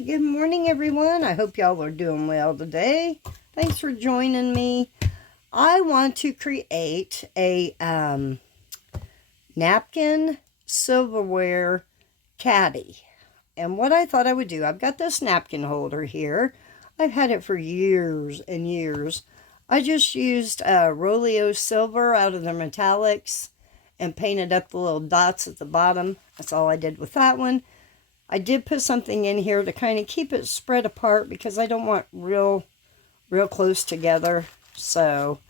Hey, good morning everyone. I hope y'all are doing well today. Thanks for joining me. I want to create a napkin silverware caddy. And what I thought I would do, I've got this napkin holder here. I've had it for years and years. I just used Roleo silver out of the metallics and painted up the little dots at the bottom. That's all I did with that one. I did put something in here to kind of keep it spread apart because I don't want real close together. So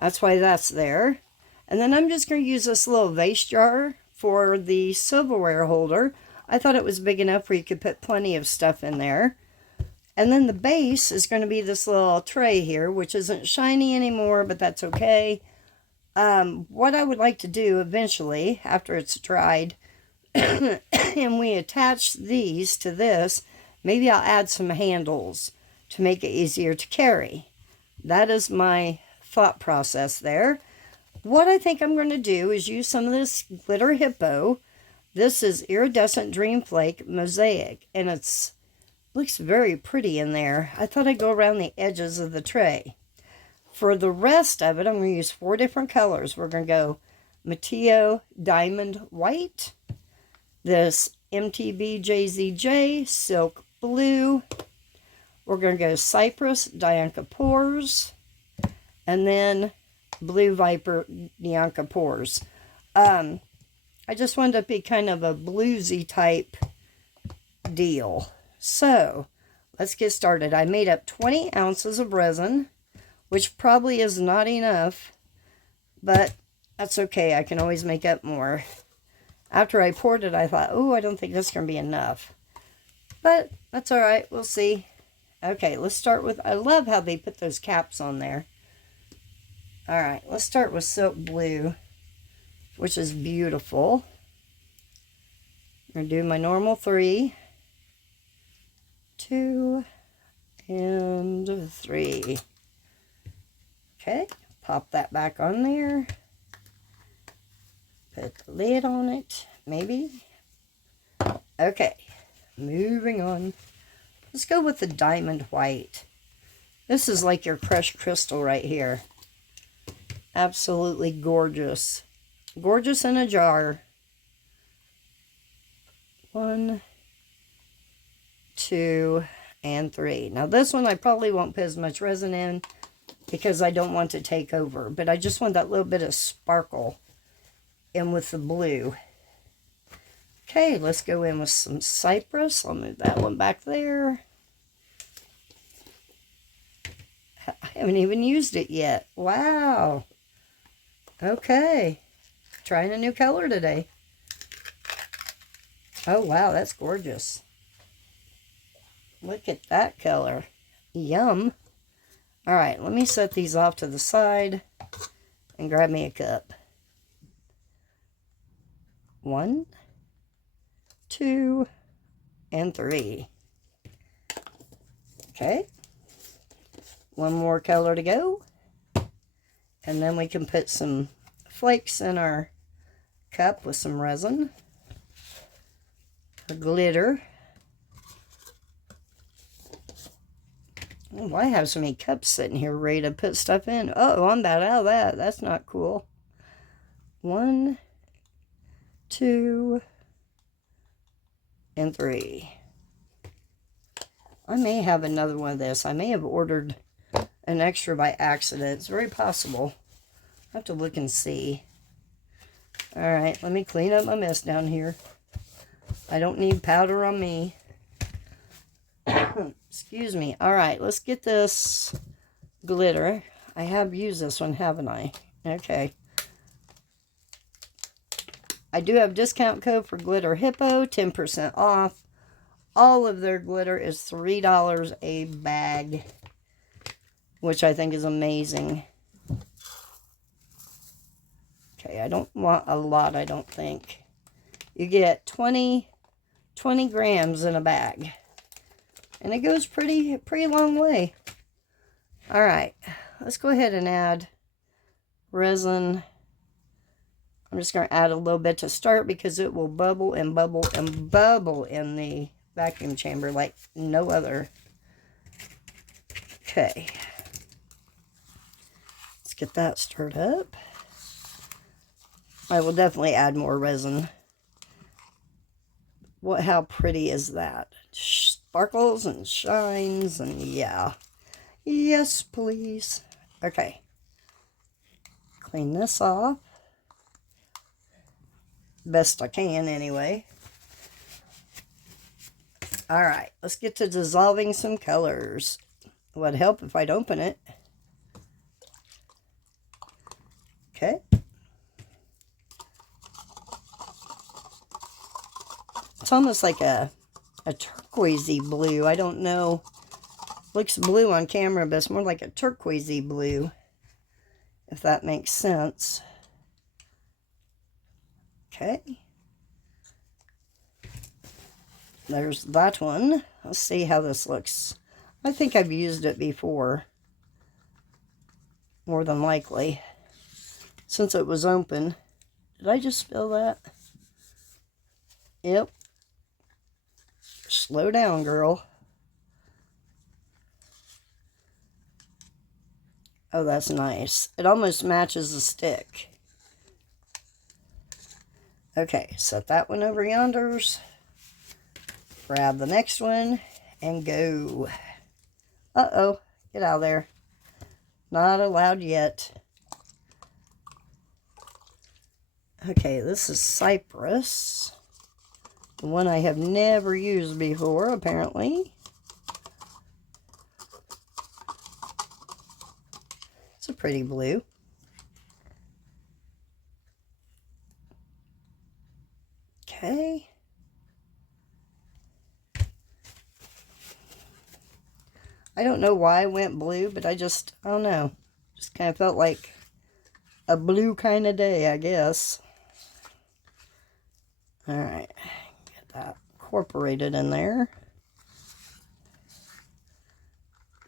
that's why that's there. And then I'm just going to use this little vase jar for the silverware holder. I thought it was big enough where you could put plenty of stuff in there. And then the base is going to be this little tray here, which isn't shiny anymore, but that's okay. What I would like to do eventually, after it's dried, and we attach these to this, maybe I'll add some handles to make it easier to carry. That is my thought process there. What I think I'm going to do is use some of this glitter hippo. This is iridescent dream flake mosaic, and looks very pretty in there. I thought I'd go around the edges of the tray. For the rest of it, I'm going to use 4 different colors. We're going to go Matio diamond white, this MTBJZJ silk blue. We're going to go Cyprus Dianca pores, and then blue viper Dianca pores. I just wanted to be kind of a bluesy type deal. So let's get started. I made up 20 ounces of resin, which probably is not enough, but that's okay. I can always make up more. After I poured it, I thought, oh, I don't think this is going to be enough. But that's all right. We'll see. Okay, let's start with, I love how they put those caps on there. All right, let's start with silk blue, which is beautiful. I'm going to do my normal 3, 2, and 3. Okay, pop that back on there. Put the lid on it, maybe. Okay, moving on. Let's go with the diamond white. This is like your crushed crystal right here. Absolutely gorgeous. Gorgeous in a jar. 1, 2, and 3. Now this one I probably won't put as much resin in because I don't want to take over, but I just want that little bit of sparkle in with the blue. Okay, let's go in with some Cyprus. I'll move that one back there. I haven't even used it yet. Wow. Okay. Trying a new color today. Oh, wow, that's gorgeous. Look at that color. Yum. All right, let me set these off to the side and grab me a cup. 1, 2, and 3. Okay. One more color to go. And then we can put some flakes in our cup with some resin. A glitter. Oh, I have so many cups sitting here ready to put stuff in. Oh, I'm about out of that. That's not cool. 1, 2, and 3. I may have another one of this. I may have ordered an extra by accident. It's very possible. I have to look and see. All right, let me clean up my mess down here. I don't need powder on me. Excuse me. All right, let's get this glitter. I have used this one, haven't I? Okay. I do have discount code for Glitter Hippo, 10% off. All of their glitter is $3 a bag, which I think is amazing. Okay, I don't want a lot, I don't think. You get 20 grams in a bag. And it goes pretty long way. All right, let's go ahead and add resin. I'm just going to add a little bit to start because it will bubble and bubble and bubble in the vacuum chamber like no other. Okay. Let's get that stirred up. I will definitely add more resin. How pretty is that? Sparkles and shines and yeah. Yes, please. Okay. Clean this off. Best I can anyway. Alright, let's get to dissolving some colors. It would help if I'd open it. Okay. It's almost like a turquoisey blue. I don't know. Looks blue on camera, but it's more like a turquoisey blue, if that makes sense. Okay. There's that one. Let's see how this looks. I think I've used it before. More than likely. Since it was open. Did I just spill that? Yep. Slow down, girl. Oh, that's nice. It almost matches the stick. Okay, set that one over yonders. Grab the next one and go. Uh-oh, get out of there. Not allowed yet. Okay, this is Cyprus. The one I have never used before, apparently. It's a pretty blue. Okay. I don't know why I went blue, but I don't know. Just kind of felt like a blue kind of day, I guess. Alright, get that incorporated in there.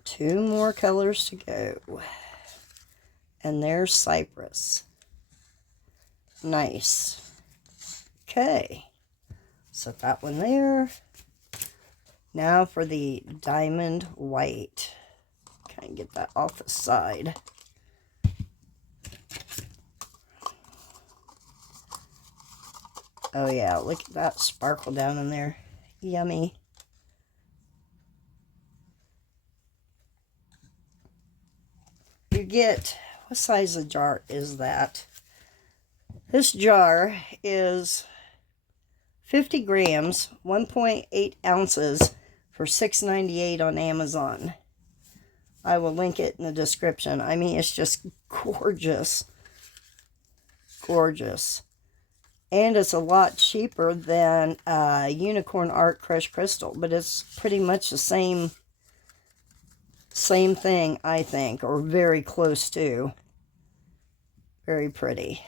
2 more colors to go. And there's Cyprus. Nice. Okay, set that one there. Now for the diamond white. Kind of get that off the side. Oh yeah, look at that sparkle down in there. Yummy. You get, what size of jar is that? This jar is 50 grams, 1.8 ounces for $6.98 on Amazon. I will link it in the description. I mean, it's just gorgeous. Gorgeous. And it's a lot cheaper than Unicorn Art Crushed Crystal, but it's pretty much the same thing, I think, or very close to. Very pretty.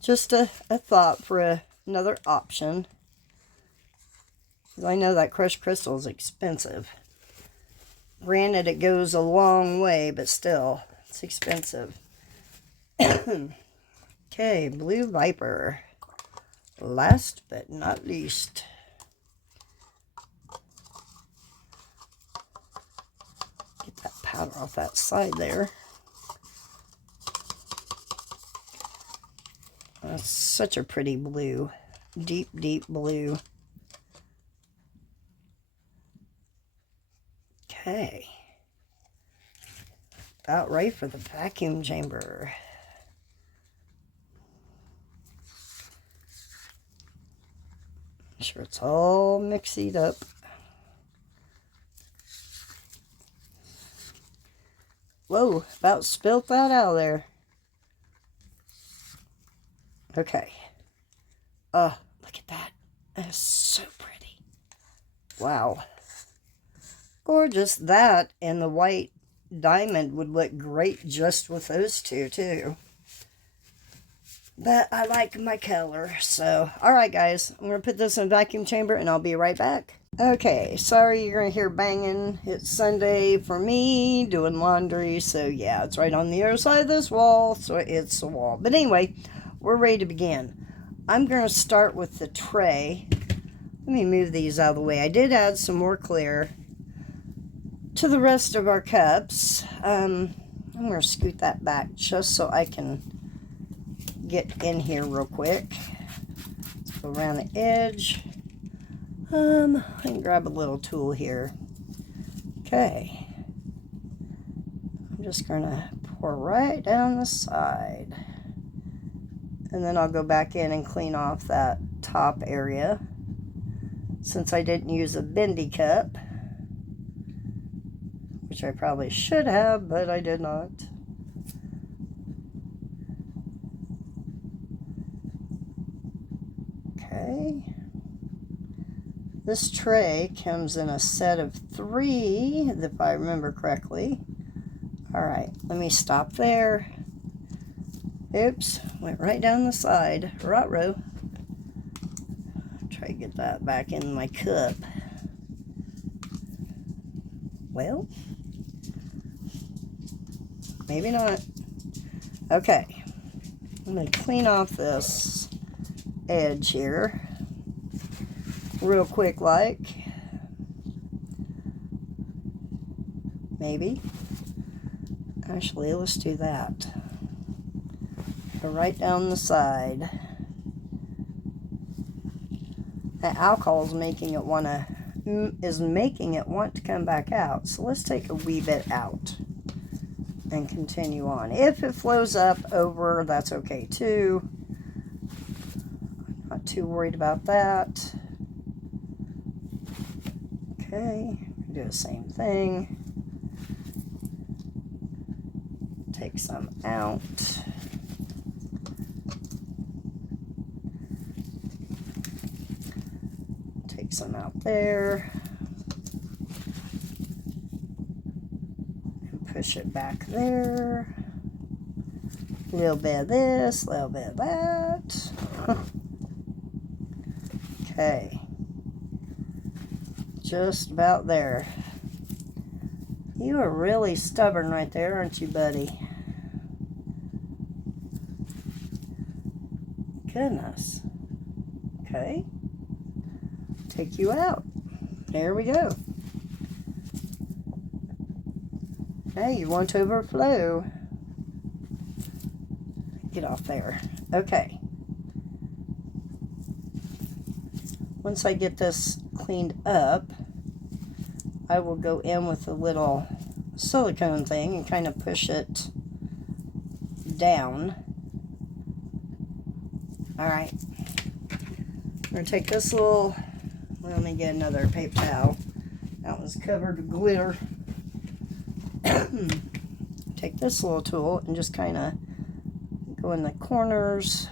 Just a thought for another option. Because I know that crushed crystal is expensive. Granted, it goes a long way, but still, it's expensive. Okay, Blue Viper. Last but not least. Get that powder off that side there. That's such a pretty blue. Deep, deep blue. Okay. About right for the vacuum chamber. Make sure it's all mixied up. Whoa, about spilt that out of there. Okay. Oh, look at that. That is so pretty. Wow. Gorgeous. That and the white diamond would look great just with those two, too. But I like my color, so. Alright, guys. I'm going to put this in a vacuum chamber, and I'll be right back. Okay, sorry you're going to hear banging. It's Sunday for me, doing laundry, so yeah, it's right on the other side of this wall, so it's the wall. But anyway, we're ready to begin. I'm going to start with the tray. Let me move these out of the way. I did add some more clear to the rest of our cups. I'm going to scoot that back just so I can get in here real quick. Let's go around the edge. I can grab a little tool here. Okay. I'm just going to pour right down the side. And then I'll go back in and clean off that top area. Since I didn't use a bendy cup, which I probably should have, but I did not. Okay. This tray comes in a set of 3, if I remember correctly. Alright, let me stop there. Oops, went right down the side. Ruh-roh. Try to get that back in my cup. Well, maybe not. Okay, I'm going to clean off this edge here real quick like. Maybe. Actually, let's do that. Go right down the side. The alcohol is making it want to come back out. So let's take a wee bit out and continue on. If it flows up over, that's okay too. Not too worried about that. Okay, do the same thing. Take some out. Take some out there. And push it back there. A little bit of this, a little bit of that. Okay. Just about there. You are really stubborn right there, aren't you, buddy? Goodness. Okay. Take you out. There we go. Hey, you want to overflow. Get off there. Okay. Once I get this cleaned up, I will go in with a little silicone thing and kind of push it down. Alright. I'm going to take this little, let me get another paper towel. That was covered with glitter. Take this little tool and just kind of go in the corners,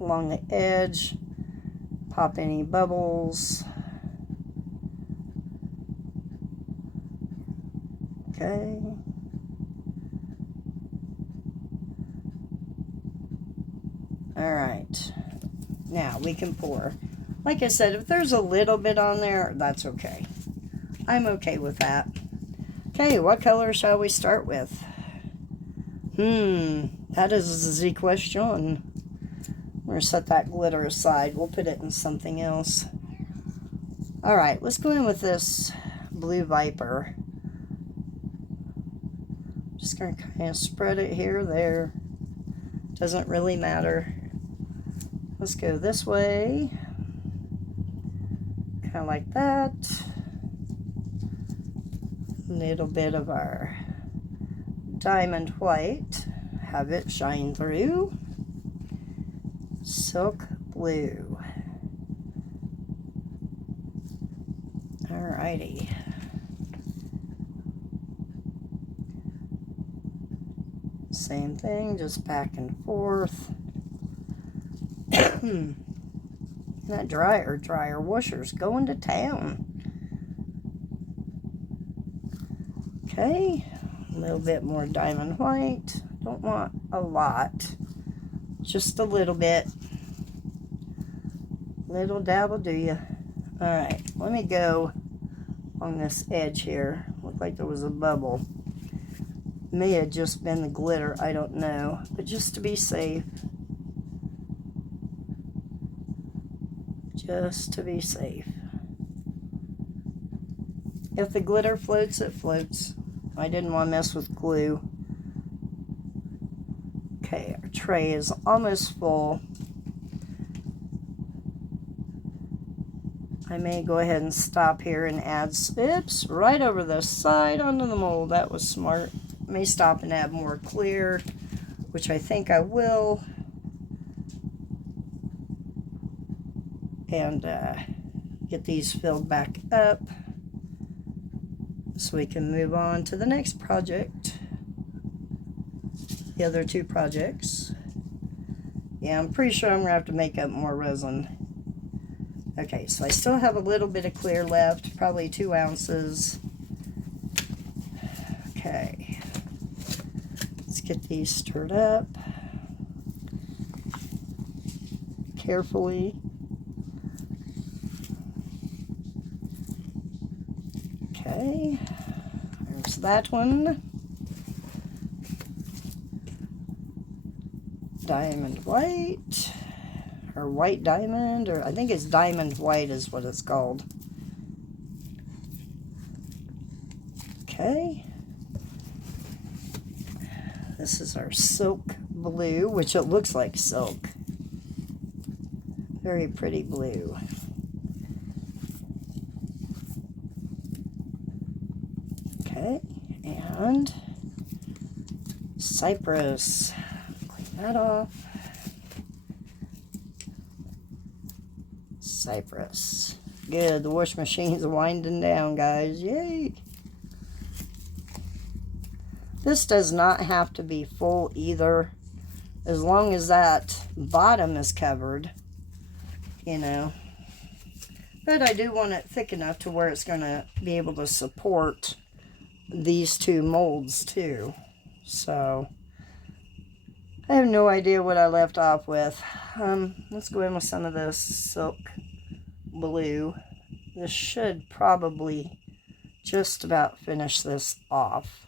along the edge, pop any bubbles. Okay. Alright. Now we can pour. Like I said, if there's a little bit on there, that's okay. I'm okay with that. Okay, what color shall we start with? That is the question. We're going to set that glitter aside. We'll put it in something else. Alright, let's go in with this Blue Viper. Just going to kind of spread it here, there. Doesn't really matter. Let's go this way. Kind of like that. A little bit of our diamond white. Have it shine through. Silk blue. Alrighty. Same thing, just back and forth. That dryer washer's going to town. Okay, a little bit more diamond white. Don't want a lot, just a little bit. Little dab will do ya. Alright, let me go on this edge here. Looked like there was a bubble. May have just been the glitter, I don't know. But just to be safe. just to be safe. If the glitter floats, it floats. I didn't want to mess with glue. Okay, our tray is almost full. I may go ahead and stop here and add, oops, right over the side onto the mold. That was smart. I may stop and add more clear, which I think I will. And get these filled back up so we can move on to the next project. The other two projects. Yeah, I'm pretty sure I'm going to have to make up more resin. Okay, so I still have a little bit of clear left, probably 2 ounces. Okay, let's get these stirred up carefully. Okay, there's that one. Diamond white, or white diamond, or I think it's diamond white is what it's called. Okay. This is our silk blue, which it looks like silk. Very pretty blue. Okay, and Cyprus. That off. Cyprus. Good, the wash machine's winding down, guys. Yay! This does not have to be full either. As long as that bottom is covered, you know. But I do want it thick enough to where it's going to be able to support these 2 molds too. So I have no idea what I left off with. Let's go in with some of this silk blue. This should probably just about finish this off.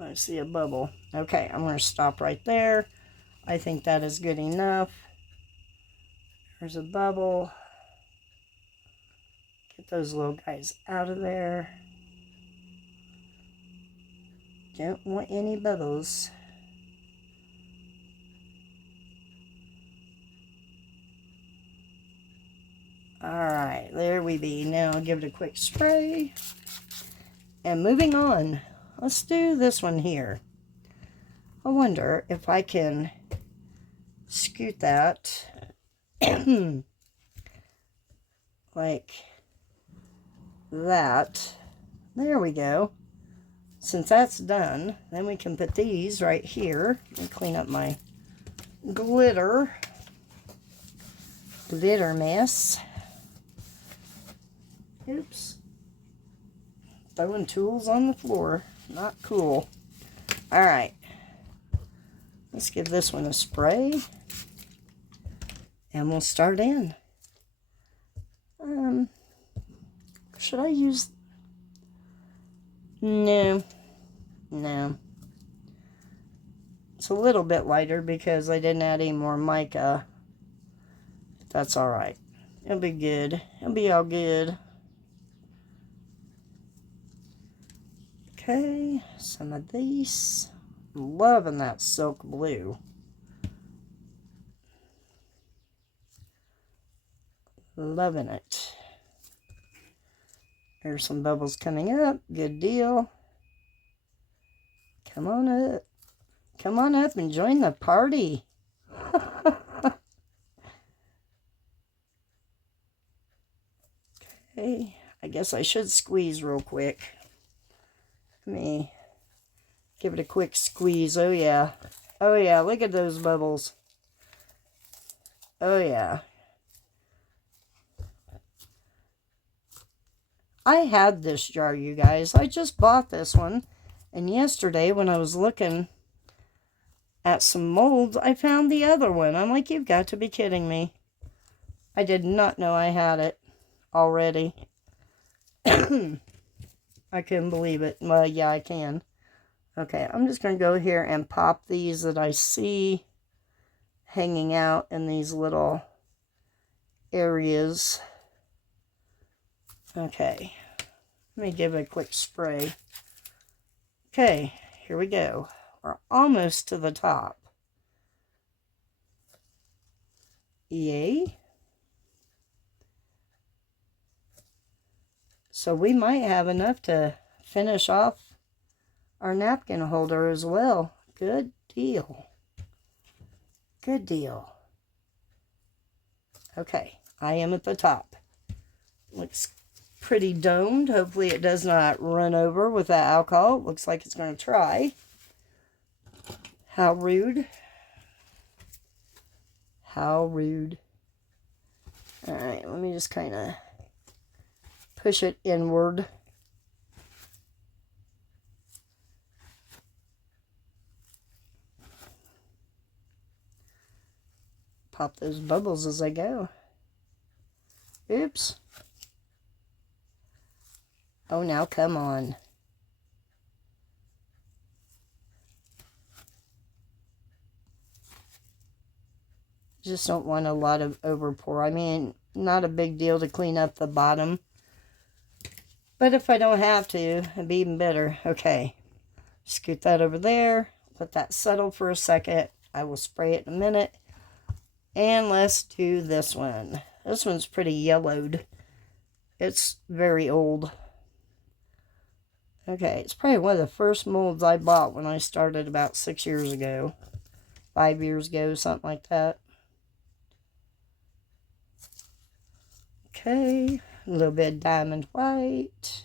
I see a bubble. Okay, I'm going to stop right there. I think that is good enough. There's a bubble. Get those little guys out of there. Don't want any bubbles. Alright, there we be. Now I'll give it a quick spray. And moving on, let's do this one here. I wonder if I can scoot that like that. There we go. Since that's done, then we can put these right here and clean up my glitter mess. Oops. Throwing tools on the floor. Not cool. Alright. Let's give this one a spray. And we'll start in. Should I use... No. It's a little bit lighter because I didn't add any more mica. That's alright. It'll be good. It'll be all good. Okay, some of these. I'm loving that silk blue. Loving it. There's some bubbles coming up. Good deal. Come on up. Come on up and join the party. Okay, I guess I should squeeze real quick. Let me give it a quick squeeze. Oh yeah. Oh yeah, look at those bubbles. Oh yeah. I had this jar, you guys. I just bought this one. And yesterday when I was looking at some molds, I found the other one. I'm like, you've got to be kidding me. I did not know I had it already. I couldn't believe it. Well, yeah, I can. Okay, I'm just going to go here and pop these that I see hanging out in these little areas. Okay, let me give it a quick spray. Okay, here we go. We're almost to the top. Yay. So we might have enough to finish off our napkin holder as well. Good deal. Good deal. Okay, I am at the top. Looks pretty domed. Hopefully it does not run over with that alcohol. Looks like it's going to try. How rude. How rude. Alright, let me just kind of push it inward. Pop those bubbles as I go. Oops. Oh, now come on. Just don't want a lot of overpour. I mean, not a big deal to clean up the bottom. But if I don't have to, it'd be even better. Okay. Scoot that over there. Let that settle for a second. I will spray it in a minute. And let's do this one. This one's pretty yellowed. It's very old. Okay, it's probably one of the first molds I bought when I started about 6 years ago. 5 years ago, something like that. Okay, a little bit of diamond white.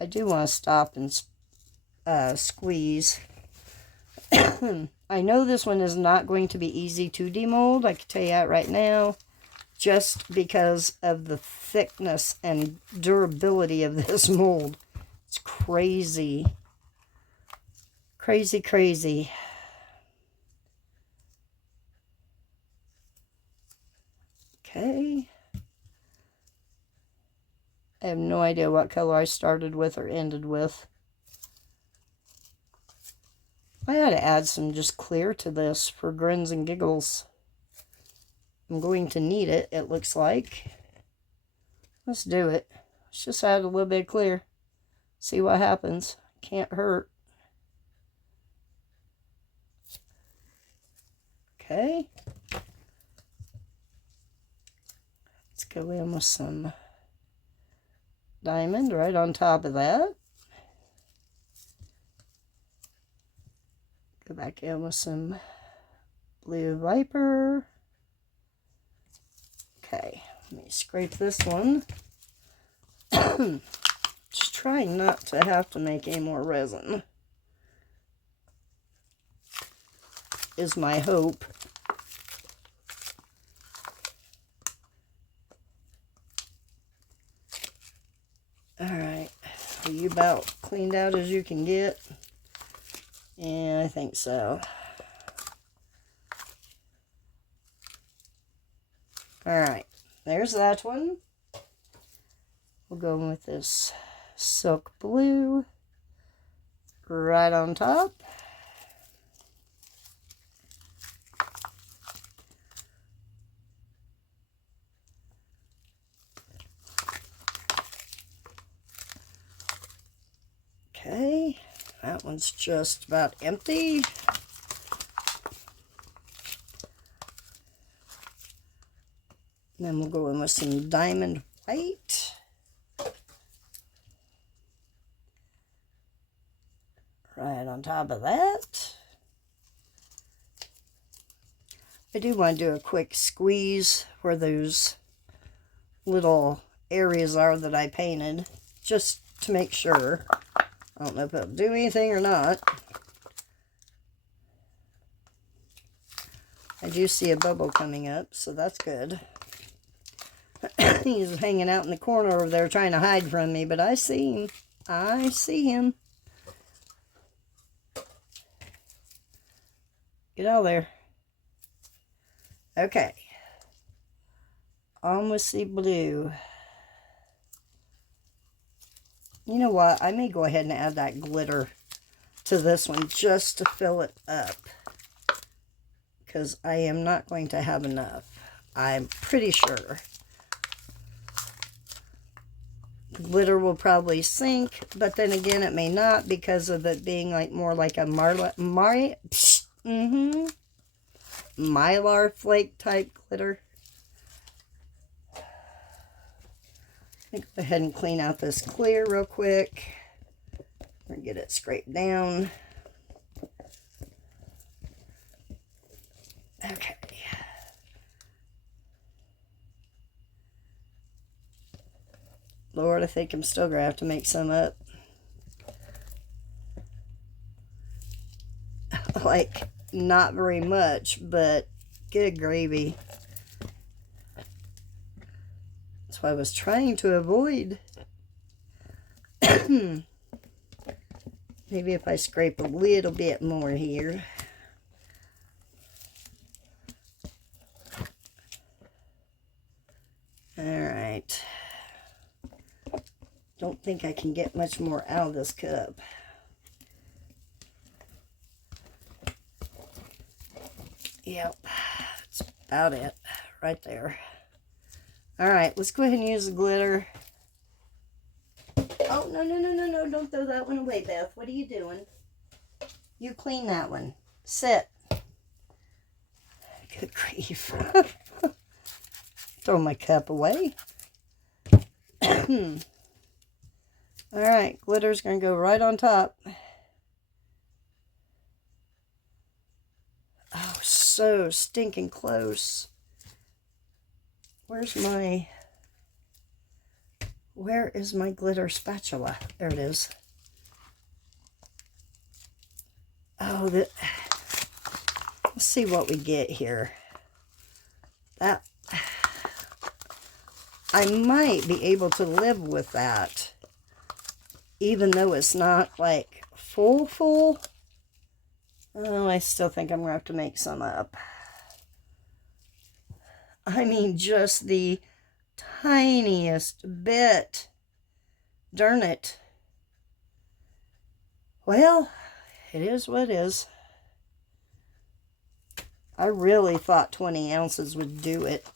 I do want to stop and squeeze. I know this one is not going to be easy to demold, I can tell you that right now, just because of the thickness and durability of this mold. It's crazy. Crazy, crazy. Okay. I have no idea what color I started with or ended with. I ought to add some just clear to this for grins and giggles. I'm going to need it, it looks like. Let's do it. Let's just add a little bit of clear. See what happens. Can't hurt. Okay. Let's go in with some diamond right on top of that. Go back in with some blue viper. Okay, let me scrape this one. Just trying not to have to make any more resin, is my hope. Alright, are you about cleaned out as you can get? Yeah, I think so. Alright, there's that one. We'll go with this silk blue right on top. Okay, that one's just about empty. And then we'll go in with some diamond white. Right on top of that. I do want to do a quick squeeze where those little areas are that I painted, just to make sure. I don't know if it'll do anything or not. I do see a bubble coming up, so that's good. He's hanging out in the corner over there trying to hide from me, but I see him. I see him. Get out of there. Okay. On with the blue. You know what? I may go ahead and add that glitter to this one just to fill it up. because I am not going to have enough. I'm pretty sure. The glitter will probably sink, but then again, it may not because of it being like more like a mylar flake type glitter. Let me go ahead and clean out this clear real quick. And get it scraped down. Okay. Lord, I think I'm still going to have to make some up. Like, not very much, but good gravy. That's what I was trying to avoid. Maybe if I scrape a little bit more here. Alright. Don't think I can get much more out of this cup. Yep, that's about it right there. Alright, let's go ahead and use the glitter. Oh, no, don't throw that one away, Beth. What are you doing? You clean that one. Sit. Good grief. Throw my cup away. Alright, glitter's going to go right on top. Oh, so stinking close. Where is my glitter spatula? There it is. Oh, let's see what we get here. That, I might be able to live with that. Even though it's not like full. Oh, I still think I'm going to have to make some up. I mean, just the tiniest bit. Darn it. Well, it is what it is. I really thought 20 ounces would do it.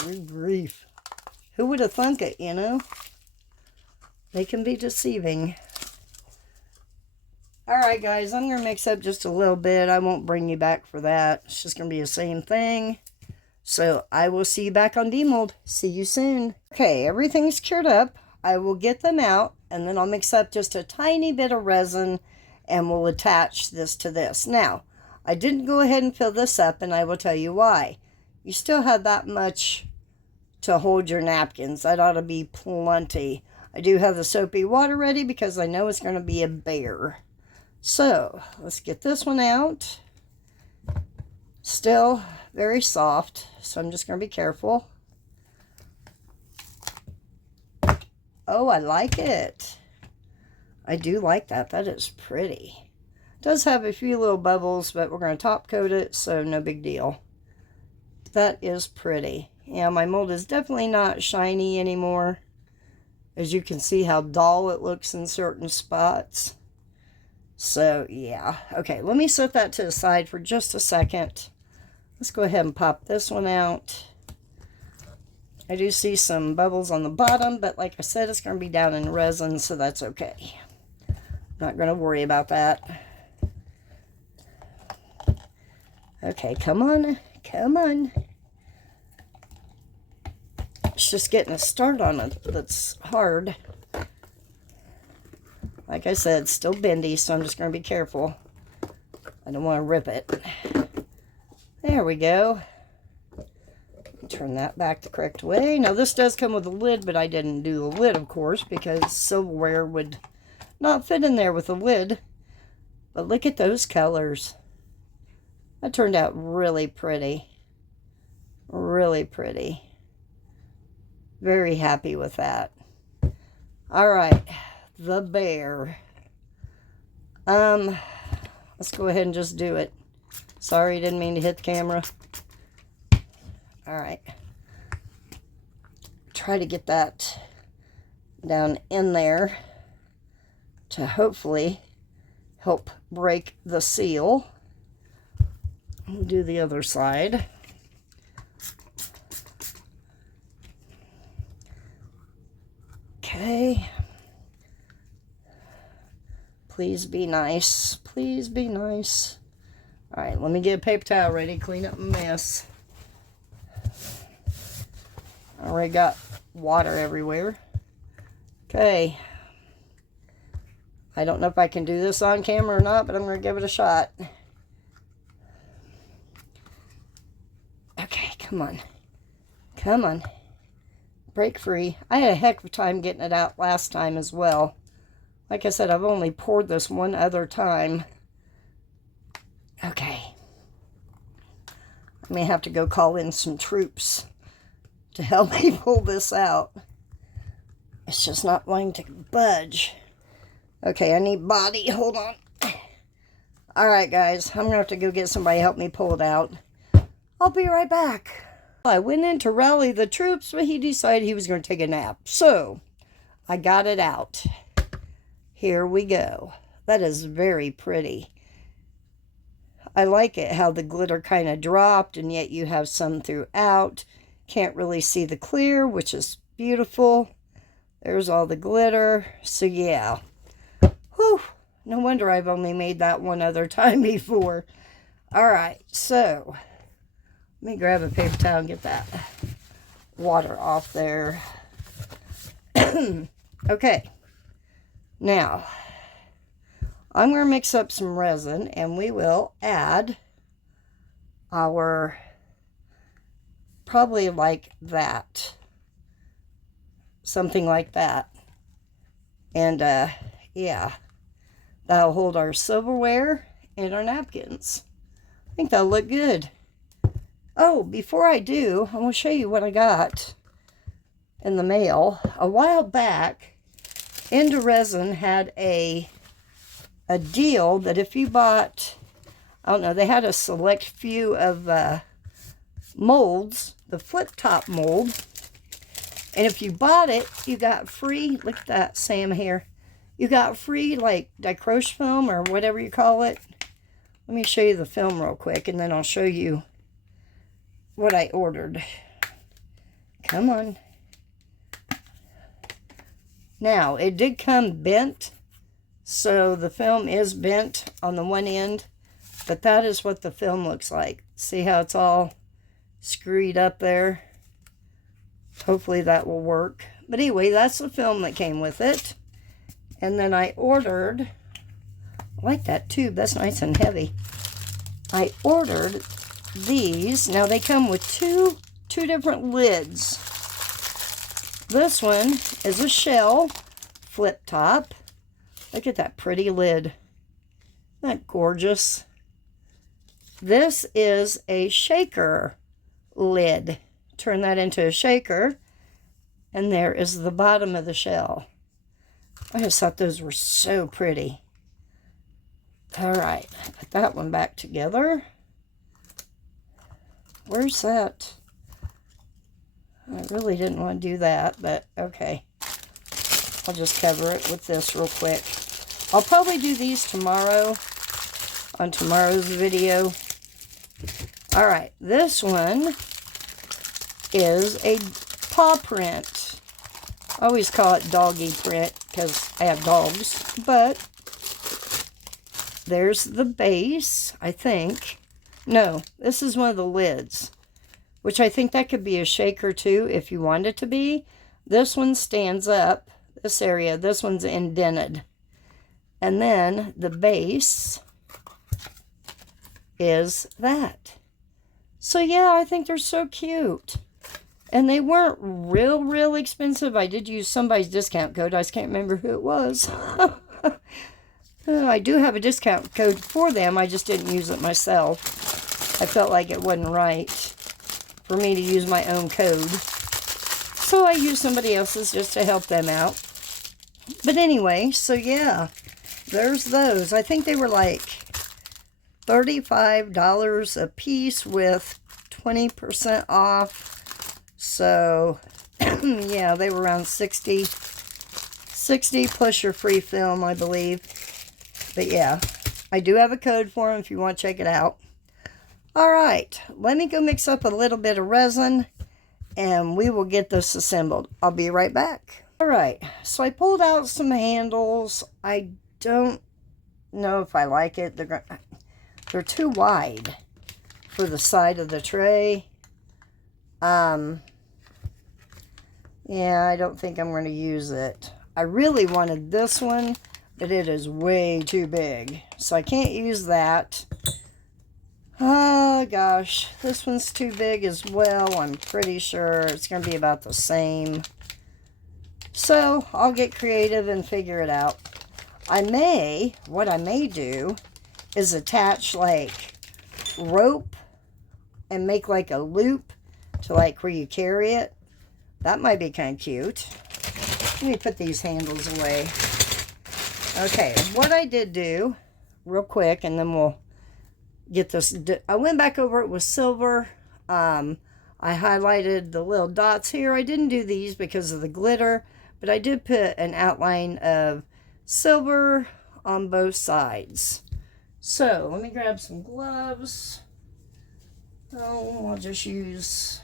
Good grief. Who would have thunk it, you know? They can be deceiving. Alright guys, I'm going to mix up just a little bit. I won't bring you back for that. It's just going to be the same thing. So I will see you back on demold. See you soon. Okay, everything's cured up. I will get them out and then I'll mix up just a tiny bit of resin and we'll attach this to this. Now, I didn't go ahead and fill this up and I will tell you why. You still have that much to hold your napkins. That ought to be plenty. I do have the soapy water ready because I know it's going to be a bear. So, let's get this one out. Still very soft, so I'm just going to be careful. Oh, I like it. I do like that. That is pretty. It does have a few little bubbles, but we're going to top coat it, so no big deal. That is pretty. Yeah, my mold is definitely not shiny anymore. As you can see how dull it looks in certain spots. So, yeah. Okay, let me set that to the side for just a second. Let's go ahead and pop this one out. I do see some bubbles on the bottom, but like I said, it's going to be down in resin, so that's okay. Not going to worry about that. Okay, come on. Come on. It's just getting a start on it that's hard. Like I said, it's still bendy, so I'm just going to be careful. I don't want to rip it. There we go. Turn that back the correct way. Now this does come with a lid, but I didn't do the lid, of course, because silverware would not fit in there with a lid. But look at those colors. That turned out really pretty. Really pretty. Very happy with that. Alright, the bear. Let's go ahead and just do it. Sorry, didn't mean to hit the camera. Alright. Try to get that down in there to hopefully help break the seal. We'll do the other side. Okay. Please be nice. Please be nice. All right, let me get a paper towel ready, clean up my mess. I already got water everywhere. Okay. I don't know if I can do this on camera or not, but I'm going to give it a shot. Okay, come on. Come on. Break free. I had a heck of a time getting it out last time as well. Like I said, I've only poured this one other time. Okay. I may have to go call in some troops to help me pull this out. It's just not wanting to budge. Okay, I need body. Hold on. Alright, guys. I'm going to have to go get somebody to help me pull it out. I'll be right back. I went in to rally the troops, but he decided he was going to take a nap. So, I got it out. Here we go. That is very pretty. I like it how the glitter kind of dropped, and yet you have some throughout. Can't really see the clear, which is beautiful. There's all the glitter. So, yeah. Whew. No wonder I've only made that one other time before. Alright, so let me grab a paper towel and get that water off there. Okay. Now, I'm going to mix up some resin and we will add our, probably like that. Something like that. And, yeah. That'll hold our silverware and our napkins. I think that'll look good. Oh, before I do, I'm going to show you what I got in the mail. A while back, Into Resin had a deal that if you bought, I don't know, they had a select few of molds, the flip top mold. And if you bought it, you got free, look at that, Sam here. You got free, like, dicroche film or whatever you call it. Let me show you the film real quick, and then I'll show you what I ordered. Come on. Now, it did come bent, so the film is bent on the one end, but that is what the film looks like. See how it's all screwed up there? Hopefully that will work. But anyway, that's the film that came with it. And then I ordered, I like that tube, that's nice and heavy. I ordered these. Now they come with two different lids. This one is a shell flip top. Look at that pretty lid. Isn't that gorgeous? This is a shaker lid. Turn that into a shaker. And there is the bottom of the shell. I just thought those were so pretty. All right, put that one back together. Where's that? I really didn't want to do that, but okay. I'll just cover it with this real quick. I'll probably do these tomorrow on tomorrow's video. All right, this one is a paw print. I always call it doggy print because I have dogs, but there's the base, I think. No, this is one of the lids, which I think that could be a shaker too if you want it to be. This one stands up, this area, this one's indented. And then the base is that. So yeah, I think they're so cute. And they weren't real expensive. I did use somebody's discount code. I just can't remember who it was. I do have a discount code for them. I just didn't use it myself. I felt like it wasn't right for me to use my own code. So I used somebody else's just to help them out. But anyway, so yeah, there's those. I think they were like $35 a piece with 20% off. So, yeah, they were around 60 plus your free film, I believe. But yeah, I do have a code for them if you want to check it out. All right, let me go mix up a little bit of resin and we will get this assembled. I'll be right back. All right, so I pulled out some handles. I don't know if I like it. They're too wide for the side of the tray. Yeah, I don't think I'm going to use it. I really wanted this one, but it is way too big, so I can't use that. Oh gosh, this one's too big as well. I'm pretty sure it's going to be about the same. So I'll get creative and figure it out. What I may do is attach like rope and make like a loop to like where you carry it. That might be kind of cute. Let me put these handles away. Okay, what I did do, real quick, and then we'll get this. I went back over it with silver. I highlighted the little dots here. I didn't do these because of the glitter, but I did put an outline of silver on both sides. So let me grab some gloves. Oh, I'll just use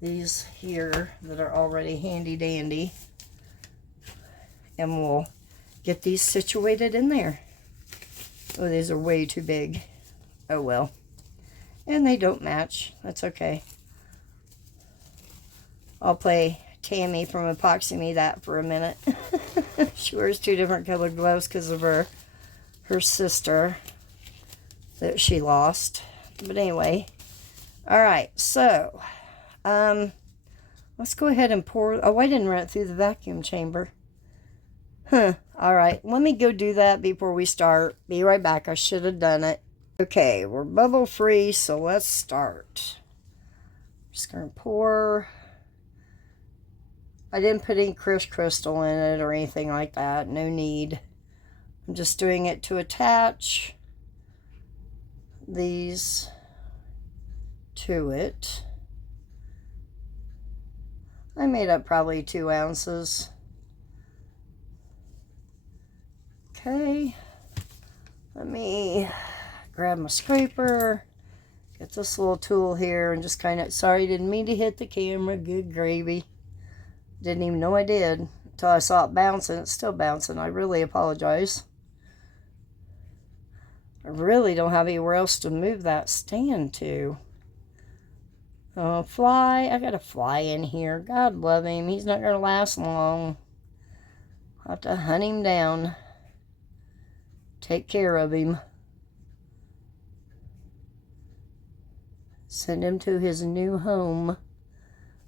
these here that are already handy dandy, and we'll get these situated in there. Oh, these are way too big. Oh well, and they don't match. That's okay. I'll play Tammy from Epoxy Me that for a minute. She wears two different colored gloves because of her sister that she lost. But anyway, all right, so let's go ahead and pour. Oh, I didn't run it through the vacuum chamber. All right, let me go do that before we start. Be right back. I should have done it. Okay, we're bubble free, so let's start. Just gonna pour. I didn't put any crystal in it or anything like that. No need. I'm just doing it to attach these to it. I made up probably 2 ounces. Okay, let me grab my scraper, get this little tool here, and just kind of, sorry, didn't mean to hit the camera, good gravy. Didn't even know I did until I saw it bouncing. It's still bouncing. I really apologize. I really don't have anywhere else to move that stand to. Oh, fly. I got a fly in here. God love him. He's not going to last long. I'll have to hunt him down. Take care of him. Send him to his new home.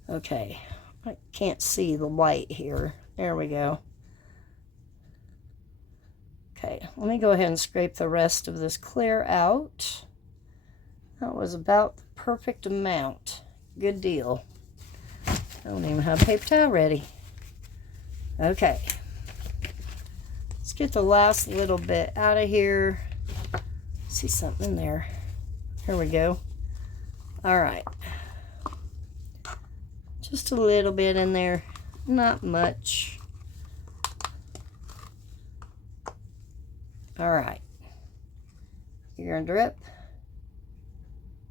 Okay. I can't see the light here. There we go. Okay, let me go ahead and scrape the rest of this clear out. That was about the perfect amount. Good deal. I don't even have paper towel ready. Okay. Let's get the last little bit out of here. See something in there. Here we go. All right. Just a little bit in there. Not much. All right. You're gonna drip.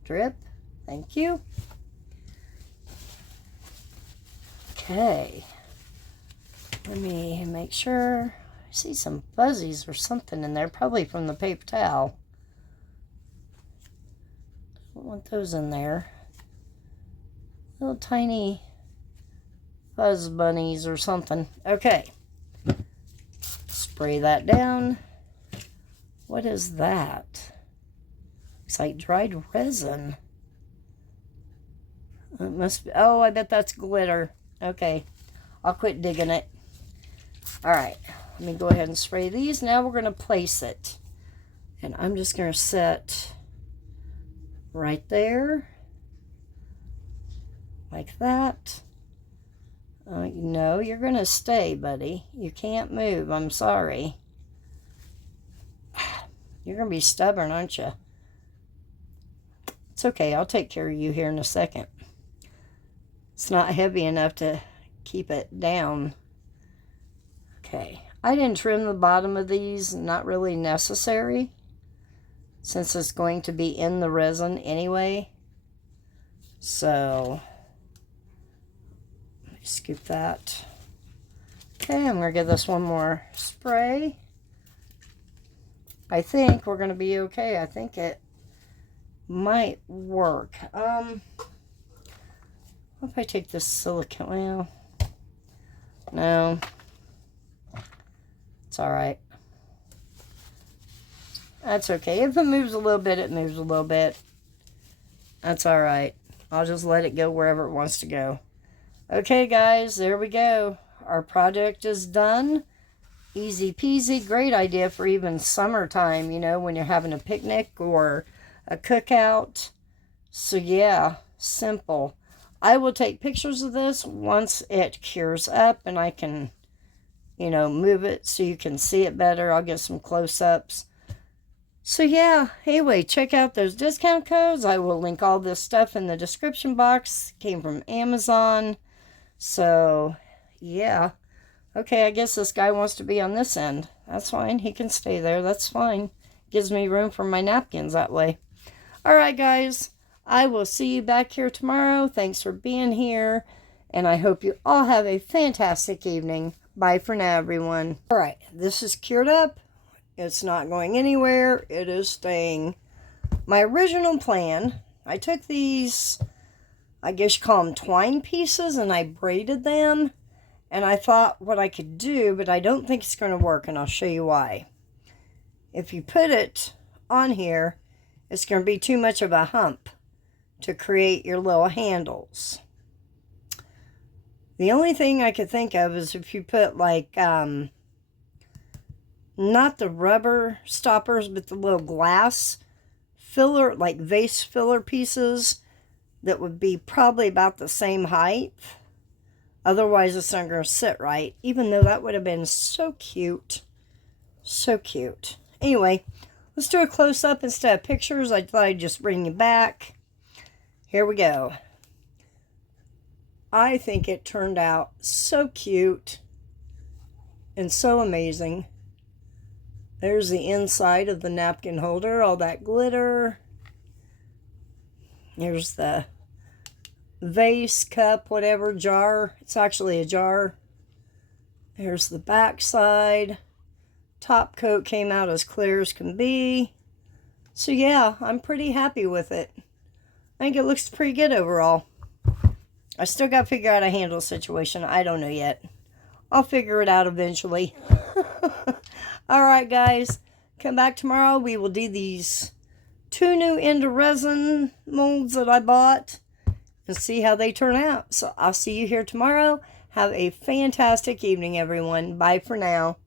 Drip. Thank you. Okay. Let me make sure. I see some fuzzies or something in there, probably from the paper towel. Don't want those in there. Little tiny fuzz bunnies or something. Okay. Spray that down. What is that? Looks like dried resin. It must be, oh, I bet that's glitter. Okay. I'll quit digging it. All right. Let me go ahead and spray these. Now we're going to place it. And I'm just going to set right there. Like that. No, you're going to stay, buddy. You can't move. I'm sorry. You're going to be stubborn, aren't you? It's okay. I'll take care of you here in a second. It's not heavy enough to keep it down. Okay. I didn't trim the bottom of these. Not really necessary. since it's going to be in the resin anyway. So, let me scoop that. Okay, I'm going to give this one more spray. I think we're going to be okay. I think it might work. What if I take this silicone? Well, no. It's alright. That's okay. If it moves a little bit, it moves a little bit. That's alright. I'll just let it go wherever it wants to go. Okay, guys, there we go. Our project is done. Easy peasy. Great idea for even summertime, you know, when you're having a picnic or a cookout. So, yeah, simple. I will take pictures of this once it cures up and I can, you know, move it so you can see it better. I'll get some close-ups. So, yeah, anyway, check out those discount codes. I will link all this stuff in the description box. Came from Amazon. So, yeah. Okay, I guess this guy wants to be on this end. That's fine. He can stay there. That's fine. Gives me room for my napkins that way. All right, guys. I will see you back here tomorrow. Thanks for being here. And I hope you all have a fantastic evening. Bye for now, everyone. All right, this is cured up. It's not going anywhere. It is staying. My original plan, I took these, I guess you call them twine pieces, and I braided them. And I thought what I could do, but I don't think it's going to work, and I'll show you why. If you put it on here, it's going to be too much of a hump to create your little handles. The only thing I could think of is if you put like, not the rubber stoppers, but the little glass filler, like vase filler pieces that would be probably about the same height. Otherwise, it's not going to sit right, even though that would have been so cute. So cute. Anyway, let's do a close-up instead of pictures. I thought I'd just bring you back. Here we go. I think it turned out so cute and so amazing. There's the inside of the napkin holder, all that glitter. Here's the vase, cup, whatever, jar. It's actually a jar. There's the back side. Top coat came out as clear as can be. So yeah, I'm pretty happy with it. I think it looks pretty good overall. I still got to figure out a handle situation. I don't know yet. I'll figure it out eventually. Alright, guys. Come back tomorrow. We will do these 2 new Ender resin molds that I bought and see how they turn out. So I'll see you here tomorrow. Have a fantastic evening, everyone. Bye for now.